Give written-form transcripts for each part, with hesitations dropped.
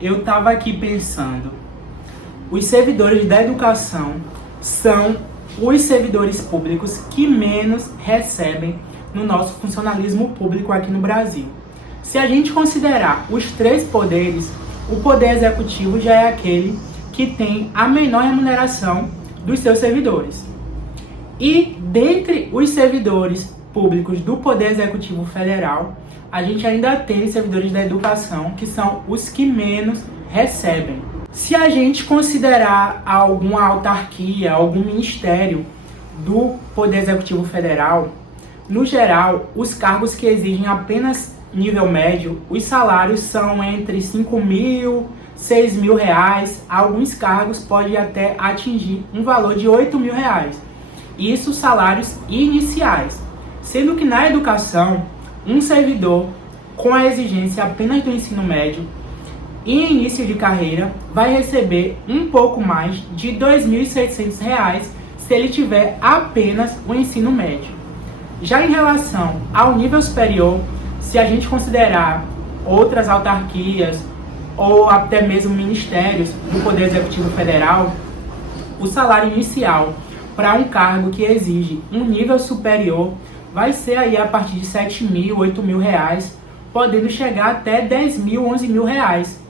eu estava aqui pensando, os servidores da educação são os servidores públicos que menos recebem no nosso funcionalismo público aqui no Brasil. Se a gente considerar os três poderes, o poder executivo já é aquele que tem a menor remuneração dos seus servidores. E dentre os servidores públicos do Poder Executivo Federal, a gente ainda tem os servidores da educação, que são os que menos recebem. Se a gente considerar alguma autarquia, algum ministério do Poder Executivo Federal, no geral, os cargos que exigem apenas nível médio, os salários são entre 5 mil, 6 mil reais, alguns cargos podem até atingir um valor de 8 mil reais. Isso salários iniciais. Sendo que na educação, um servidor com a exigência apenas do ensino médio e início de carreira vai receber um pouco mais de R$ 2.600 se ele tiver apenas o ensino médio. Já em relação ao nível superior, se a gente considerar outras autarquias ou até mesmo ministérios do Poder Executivo Federal, o salário inicial para um cargo que exige um nível superior vai ser aí a partir de 7 mil, 8 mil reais, podendo chegar até 10 mil, 11 mil reais.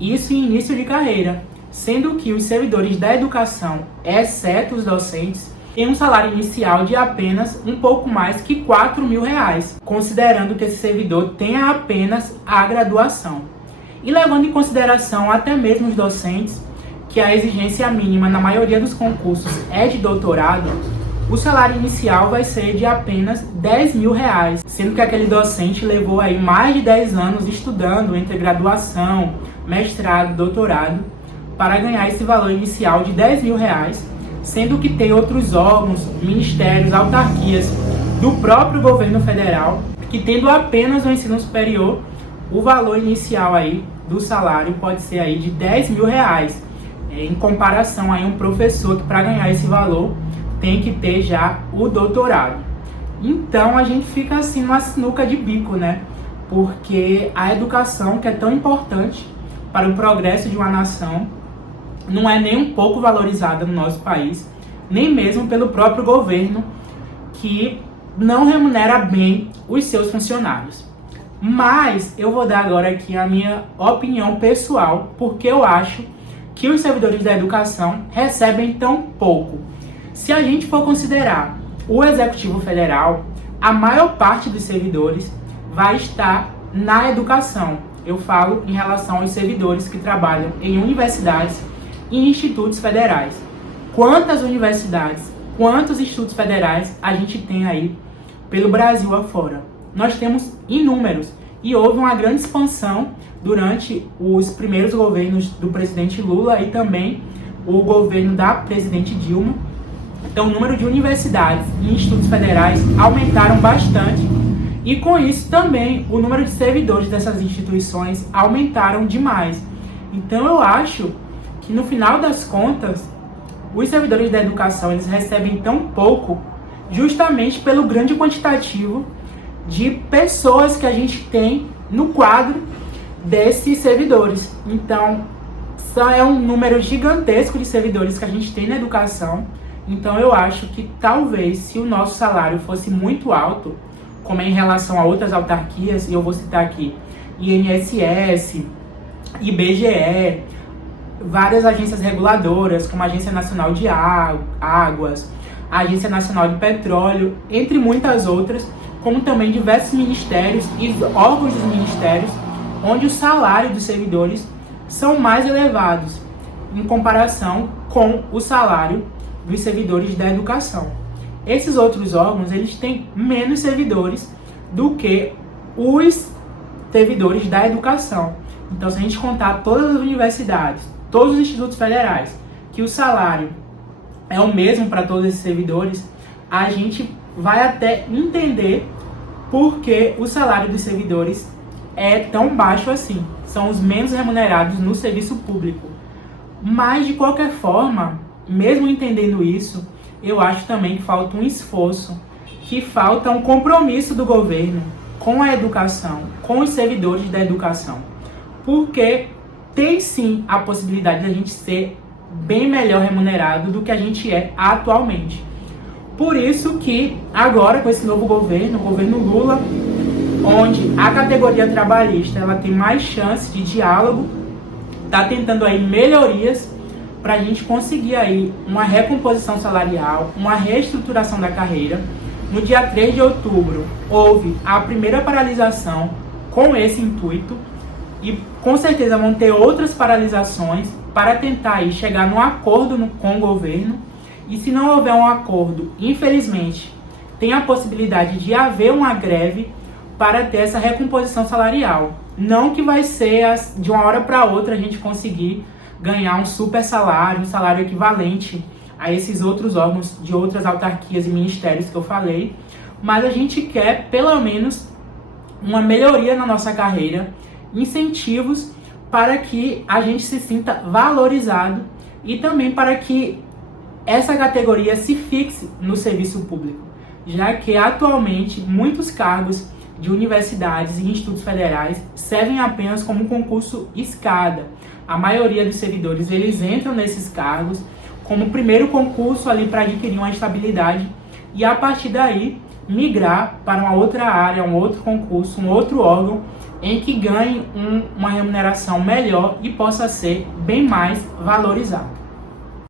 Isso em início de carreira, sendo que os servidores da educação, exceto os docentes, têm um salário inicial de apenas um pouco mais que 4 mil reais, considerando que esse servidor tenha apenas a graduação. E levando em consideração até mesmo os docentes, que a exigência mínima na maioria dos concursos é de doutorado, o salário inicial vai ser de apenas 10 mil reais, sendo que aquele docente levou aí mais de 10 anos estudando entre graduação, mestrado, doutorado, para ganhar esse valor inicial de 10 mil reais, sendo que tem outros órgãos, ministérios, autarquias do próprio governo federal, que tendo apenas o ensino superior, o valor inicial aí do salário pode ser aí de 10 mil reais, em comparação a um professor que para ganhar esse valor tem que ter já o doutorado. Então a gente fica assim numa sinuca de bico, né? Porque a educação, que é tão importante para o progresso de uma nação, não é nem um pouco valorizada no nosso país, nem mesmo pelo próprio governo, que não remunera bem os seus funcionários. Mas eu vou dar agora aqui a minha opinião pessoal, porque eu acho que os servidores da educação recebem tão pouco. Se a gente for considerar o Executivo Federal, a maior parte dos servidores vai estar na educação. Eu falo em relação aos servidores que trabalham em universidades e institutos federais. Quantas universidades, quantos institutos federais a gente tem aí pelo Brasil afora? Nós temos inúmeros e houve uma grande expansão durante os primeiros governos do presidente Lula e também o governo da presidente Dilma. Então, o número de universidades e institutos federais aumentaram bastante e, com isso, também o número de servidores dessas instituições aumentaram demais. Então, eu acho que, no final das contas, os servidores da educação eles recebem tão pouco justamente pelo grande quantitativo de pessoas que a gente tem no quadro desses servidores. Então, só é um número gigantesco de servidores que a gente tem na educação. Então eu acho que talvez se o nosso salário fosse muito alto, como é em relação a outras autarquias, e eu vou citar aqui INSS, IBGE, várias agências reguladoras, como a Agência Nacional de Águas, a Agência Nacional de Petróleo, entre muitas outras, como também diversos ministérios e órgãos dos ministérios, onde o salário dos servidores são mais elevados em comparação com o salário dos servidores da educação. Esses outros órgãos, eles têm menos servidores do que os servidores da educação. Então, se a gente contar todas as universidades, todos os institutos federais, que o salário é o mesmo para todos esses servidores, a gente vai até entender por que o salário dos servidores é tão baixo assim. São os menos remunerados no serviço público. Mas, de qualquer forma, mesmo entendendo isso, eu acho também que falta um esforço, que falta um compromisso do governo com a educação, com os servidores da educação. Porque tem sim a possibilidade de a gente ser bem melhor remunerado do que a gente é atualmente. Por isso que agora, com esse novo governo, o governo Lula, onde a categoria trabalhista ela tem mais chance de diálogo, está tentando aí melhorias para a gente conseguir aí uma recomposição salarial, uma reestruturação da carreira. No dia 3 de outubro houve a primeira paralisação com esse intuito e com certeza vão ter outras paralisações para tentar aí chegar num acordo com o governo. E se não houver um acordo, infelizmente, tem a possibilidade de haver uma greve para ter essa recomposição salarial. Não que vai ser de uma hora para outra a gente conseguir ganhar um super salário, um salário equivalente a esses outros órgãos de outras autarquias e ministérios que eu falei, mas a gente quer pelo menos uma melhoria na nossa carreira, incentivos para que a gente se sinta valorizado e também para que essa categoria se fixe no serviço público, já que atualmente muitos cargos de universidades e institutos federais servem apenas como um concurso escada. A maioria dos servidores eles entram nesses cargos como primeiro concurso ali para adquirir uma estabilidade e a partir daí migrar para uma outra área, um outro concurso, um outro órgão em que ganhe uma remuneração melhor e possa ser bem mais valorizado.